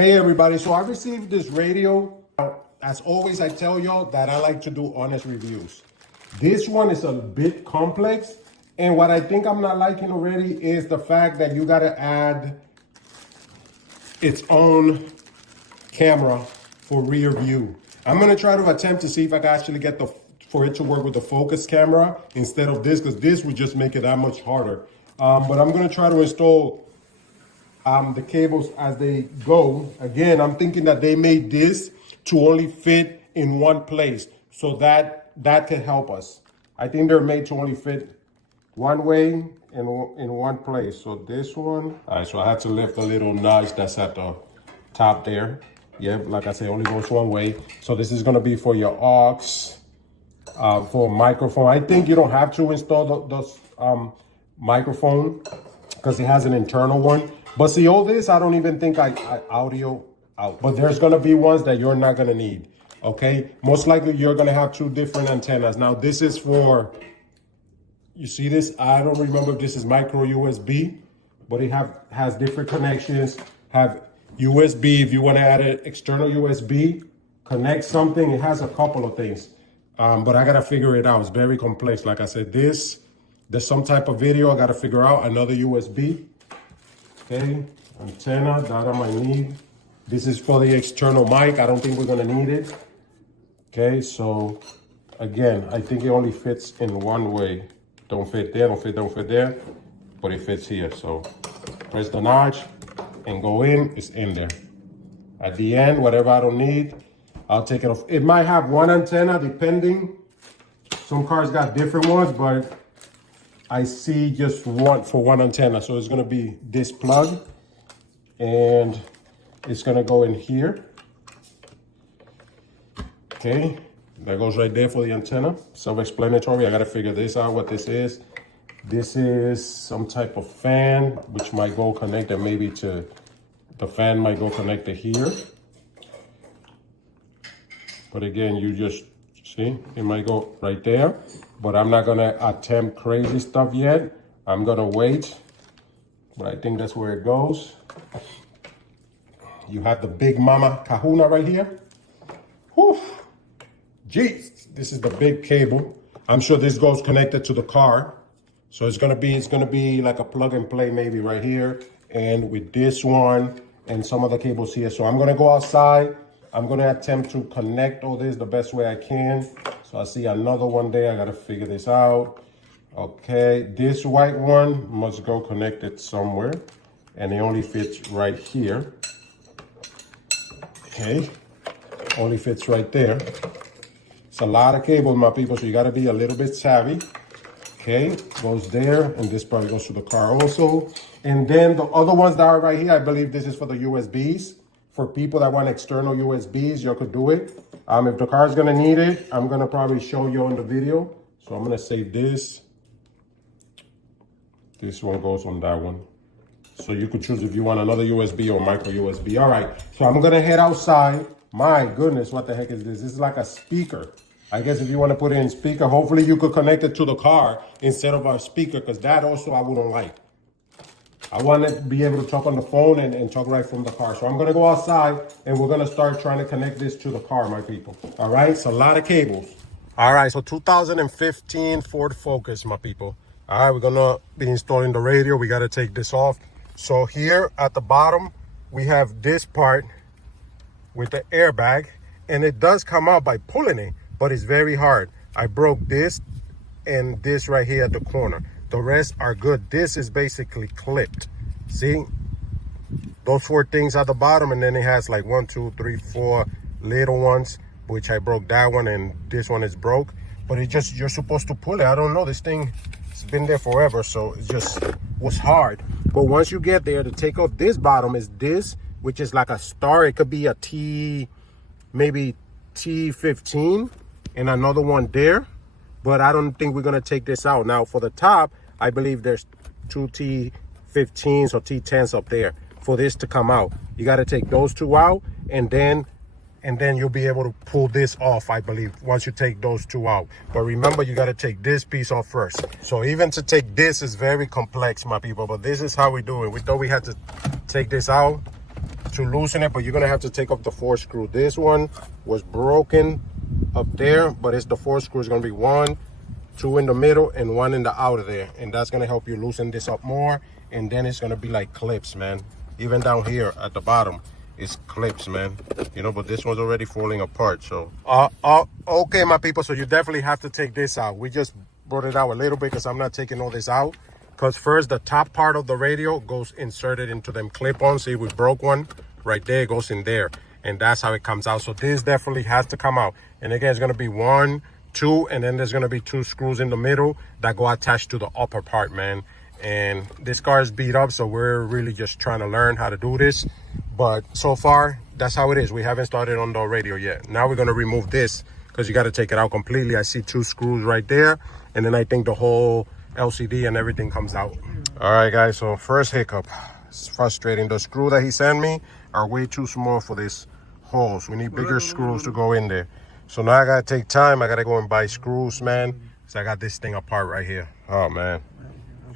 Hey everybody, so I received this radio. As always, I tell y'all that I like to do honest reviews. This one is a bit complex, and what I think I'm not liking already is the fact that you gotta add its own camera for rear view. I'm gonna try to attempt to see if I can actually get for it to work with the focus camera instead of this, because this would just make it that much harder. But I'm gonna try to install the cables as they go. Again, I'm thinking that they made this to only fit in one place, so that can help us. I think they're made to only fit one way in one place. So this one, all right, so I had to lift the little notch that's at the top there. Yeah, like I say, only goes one way. So this is gonna be for your aux, for microphone. I think you don't have to install those microphone because it has an internal one. But see, all this, I don't even think I audio out. But there's gonna be ones that you're not gonna need, okay? Most likely you're gonna have two different antennas. Now this is for, you see this? I don't remember if this is micro USB, but it has different connections, have USB, if you wanna add an external USB, connect something, it has a couple of things. But I gotta figure it out, it's very complex. Like I said, there's some type of video I gotta figure out, another USB. Okay, antenna that I might need. This is for the external mic. I don't think we're gonna need it. Okay, so again, I think it only fits in one way. Don't fit there, don't fit there, but it fits here. So press the notch and go in, it's in there. At the end, whatever I don't need, I'll take it off. It might have one antenna depending. Some cars got different ones, but I see just one for one antenna. So it's gonna be this plug and it's gonna go in here. Okay, that goes right there for the antenna. Self-explanatory, I gotta figure this out, what this is. This is some type of fan, which might go connected maybe to, the fan might go connected here. But again, you just see, it might go right there. But I'm not gonna attempt crazy stuff yet. I'm gonna wait, but I think that's where it goes. You have the big mama kahuna right here. Whew. Jeez, this is the big cable. I'm sure this goes connected to the car. So it's gonna be like a plug and play maybe right here. And with this one and some other cables here. So I'm gonna go outside. I'm gonna attempt to connect all this the best way I can. So I see another one there, I gotta figure this out. Okay, this white one must go connected somewhere and it only fits right here. Okay, only fits right there. It's a lot of cable, my people, so you gotta be a little bit savvy. Okay, goes there, and this probably goes to the car also. And then the other ones that are right here, I believe this is for the USBs. For people that want external USBs, you could do it. If the car is gonna need it, I'm gonna probably show you in the video. So I'm gonna save this. This one goes on that one. So you could choose if you want another USB or micro USB. All right, so I'm gonna head outside. My goodness, what the heck is this? This is like a speaker. I guess if you wanna put it in speaker, hopefully you could connect it to the car instead of our speaker, because that also I wouldn't like. I want to be able to talk on the phone and talk right from the car. So I'm going to go outside and we're going to start trying to connect this to the car, my people. All right, it's a lot of cables. All right, so 2015 Ford Focus, my people. All right, we're going to be installing the radio. We got to take this off. So here at the bottom, we have this part with the airbag, and it does come out by pulling it, but it's very hard. I broke this and this right here at the corner. The rest are good. This is basically clipped. See? Those four things at the bottom, and then it has like 1, 2, 3, 4 little ones, which I broke that one, and this one is broke. But it just, you're supposed to pull it. I don't know, this thing has been there forever, so it just was hard. But once you get there, to take off this bottom is this, which is like a star. It could be a T, maybe T15, and another one there. But I don't think we're gonna take this out. Now for the top, I believe there's two T15s or T10s up there. For this to come out, you gotta take those two out, and then you'll be able to pull this off, I believe, once you take those two out. But remember, you gotta take this piece off first. So even to take this is very complex, my people, but this is how we do it. We thought we had to take this out. to loosen it, but you're gonna have to take off the 4 screw. This one was broken up there, but it's the 4 screws. Gonna be 1, 2 in the middle and 1 in the outer there, and that's gonna help you loosen this up more. And then it's gonna be like clips, man. Even down here at the bottom, it's clips, man. You know, but this one's already falling apart. So okay, my people, so you definitely have to take this out. We just brought it out a little bit because I'm not taking all this out, because first the top part of the radio goes inserted into them clip-ons. See, we broke one right there, it goes in there, and that's how it comes out. So this definitely has to come out. And again, it's going to be 1, 2, and then there's going to be 2 screws in the middle that go attached to the upper part, man. And this car is beat up, so we're really just trying to learn how to do this. But so far, that's how it is. We haven't started on the radio yet. Now we're going to remove this because you got to take it out completely. I see 2 screws right there, and then I think the whole LCD and everything comes out. All right, guys, so first hiccup. It's frustrating. The screw that he sent me are way too small for this holes. We need bigger screws to go in there. So now I got to take time. I got to go and buy screws, man. So I got this thing apart right here. Oh, man.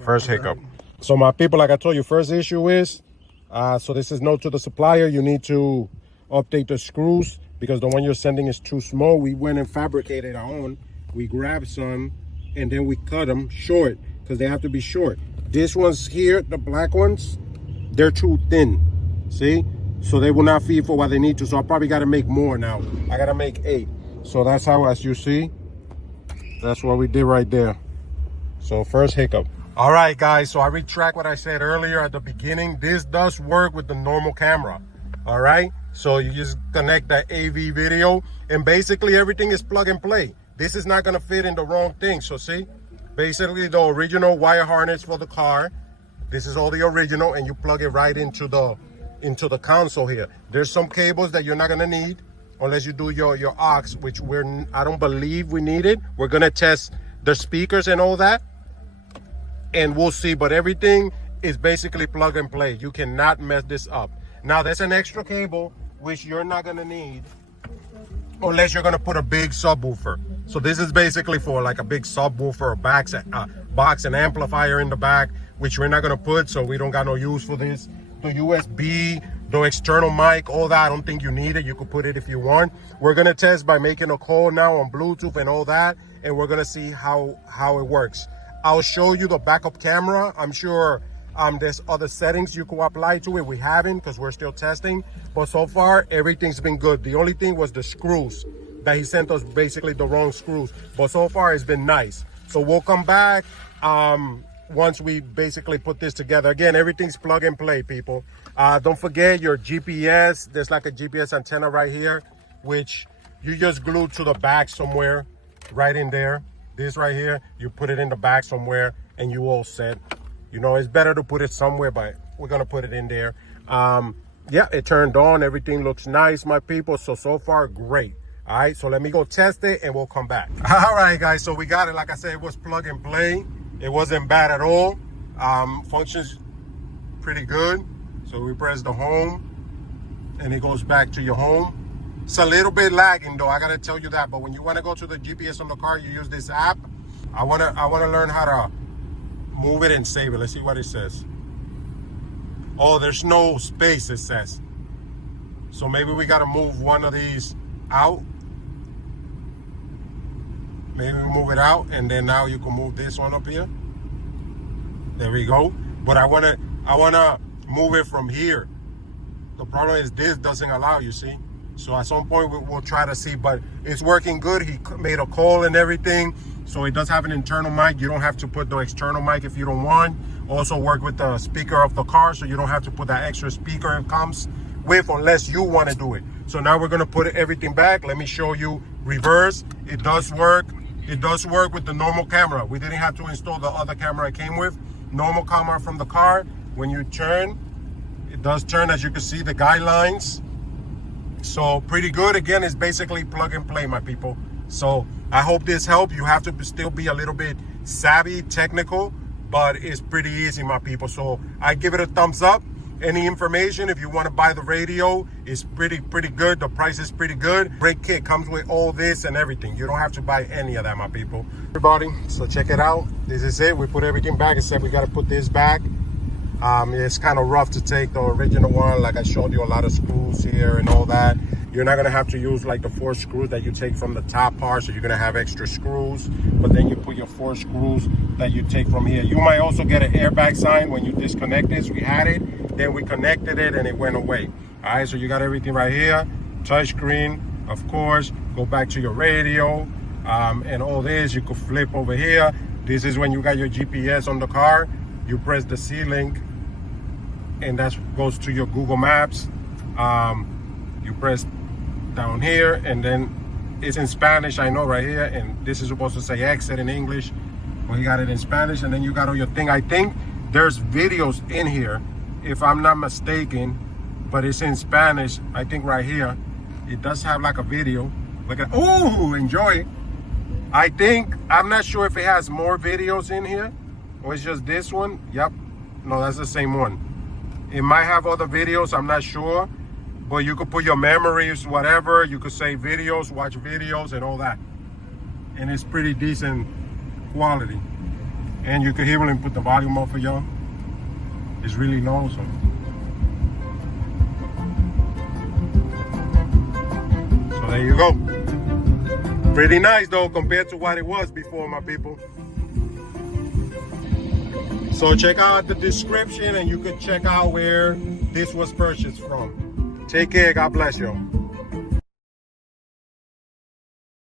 First hiccup. So my people, like I told you, first issue is, so this is note to the supplier, you need to update the screws because the one you're sending is too small. We went and fabricated our own. We grabbed some and then we cut them short because they have to be short. This one's here, the black ones, they're too thin, see? So they will not feed for what they need to. So I probably got to make more now. I got to make 8. So that's how, as you see, that's what we did right there. So first hiccup. All right, guys, so I retract what I said earlier at the beginning. This does work with the normal camera. All right, so you just connect that AV video and basically everything is plug and play. This is not going to fit in the wrong thing. So see, basically the original wire harness for the car, this is all the original, and you plug it right into the console here. There's some cables that you're not going to need unless you do your aux, which I don't believe we need it. We're going to test the speakers and all that, and we'll see. But everything is basically plug and play. You cannot mess this up. Now there's an extra cable which you're not going to need unless you're going to put a big subwoofer. So this is basically for like a big subwoofer, a box and amplifier in the back, which we're not going to put, so we don't got no use for this. The USB, the external mic, all that, I don't think you need it. You could put it if you want. We're going to test by making a call now on Bluetooth and all that, and we're going to see how it works. I'll show you the backup camera. I'm sure there's other settings you can apply to it. We haven't because we're still testing, but so far everything's been good. The only thing was the screws that he sent us, basically the wrong screws, but so far it's been nice. So we'll come back once we basically put this together. Again, everything's plug and play, people. Don't forget your GPS. There's like a GPS antenna right here, which you just glue to the back somewhere, right in there. This right here, you put it in the back somewhere and you all set. You know, it's better to put it somewhere, but we're gonna put it in there. Yeah, it turned on. Everything looks nice, my people. So far, great. All right, so let me go test it and we'll come back. All right, guys, so we got it. Like I said, it was plug and play. It wasn't bad at all. Functions pretty good. So we press the home and it goes back to your home. It's a little bit lagging though, I gotta tell you that. But when you wanna go to the GPS on the car, you use this app. I wanna learn how to move it and save it. Let's see what it says. Oh, there's no space, it says. So maybe we gotta move one of these out. Maybe we move it out, and then now you can move this one up here. There we go. But I wanna move it from here. The problem is this doesn't allow, you see. So at some point we'll try to see, but it's working good. He made a call and everything. So it does have an internal mic. You don't have to put the external mic if you don't want. Also work with the speaker of the car, so you don't have to put that extra speaker it comes with unless you want to do it. So now we're gonna put everything back. Let me show you reverse. It does work. It does work with the normal camera. We didn't have to install the other camera it came with. Normal camera from the car. When you turn, it does turn, as you can see, the guidelines. So pretty good. Again, it's basically plug and play, my people. So I hope this helped. You have to still be a little bit savvy, technical, but it's pretty easy, my people. So I give it a thumbs up. Any information, if you want to buy the radio, is pretty good. The price is pretty good. Great kit, comes with all this and everything. You don't have to buy any of that, my people. Everybody, so check it out. This is it. We put everything back, except we got to put this back. It's kind of rough to take the original one. Like I showed you, a lot of screws here and all that. You're not gonna have to use like the 4 screws that you take from the top part, so you're gonna have extra screws, but then you put your 4 screws that you take from here. You might also get an airbag sign when you disconnect this. We had it, then we connected it and it went away. All right, so you got everything right here. Touch screen, of course. Go back to your radio, and all this. You could flip over here. This is when you got your GPS on the car. You press the C link, and that goes to your Google Maps. You press down here, and then it's in Spanish, I know, right here, and this is supposed to say exit in English, but you got it in Spanish, and then you got all your thing. I think there's videos in here, if I'm not mistaken, but it's in Spanish. I think right here it does have like a video. Look at, oh, enjoy. I think, I'm not sure if it has more videos in here or it's just this one. Yep, no, that's the same one. It might have other videos, I'm not sure, but you could put your memories, whatever. You could save videos, watch videos and all that. And it's pretty decent quality. And you could even put the volume up for y'all. It's really low, so. So there you go. Pretty nice though, compared to what it was before, my people. So check out the description and you could check out where this was purchased from. Take care, God bless you.